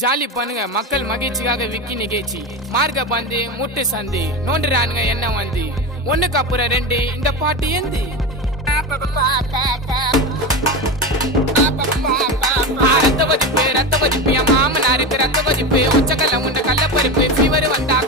jolly பண்ணுங்க மக்கள் மகிழ்ச்சிக்காக விக்கி நிகழ்ச்சி மார்க்க பந்து முட்டு சந்தி நோண்டுறானுங்க என்ன வந்து ஒண்ணுக்கு அப்புறம் ரெண்டு இந்த பாட்டு ஏந்து ரத்த கொதிப்பு என் மாமனாருக்கு ரத்த கொதிப்பு ஒச்சக்கல்ல உண்ட கள்ளப்பருப்பு ஃபீவர் வந்தா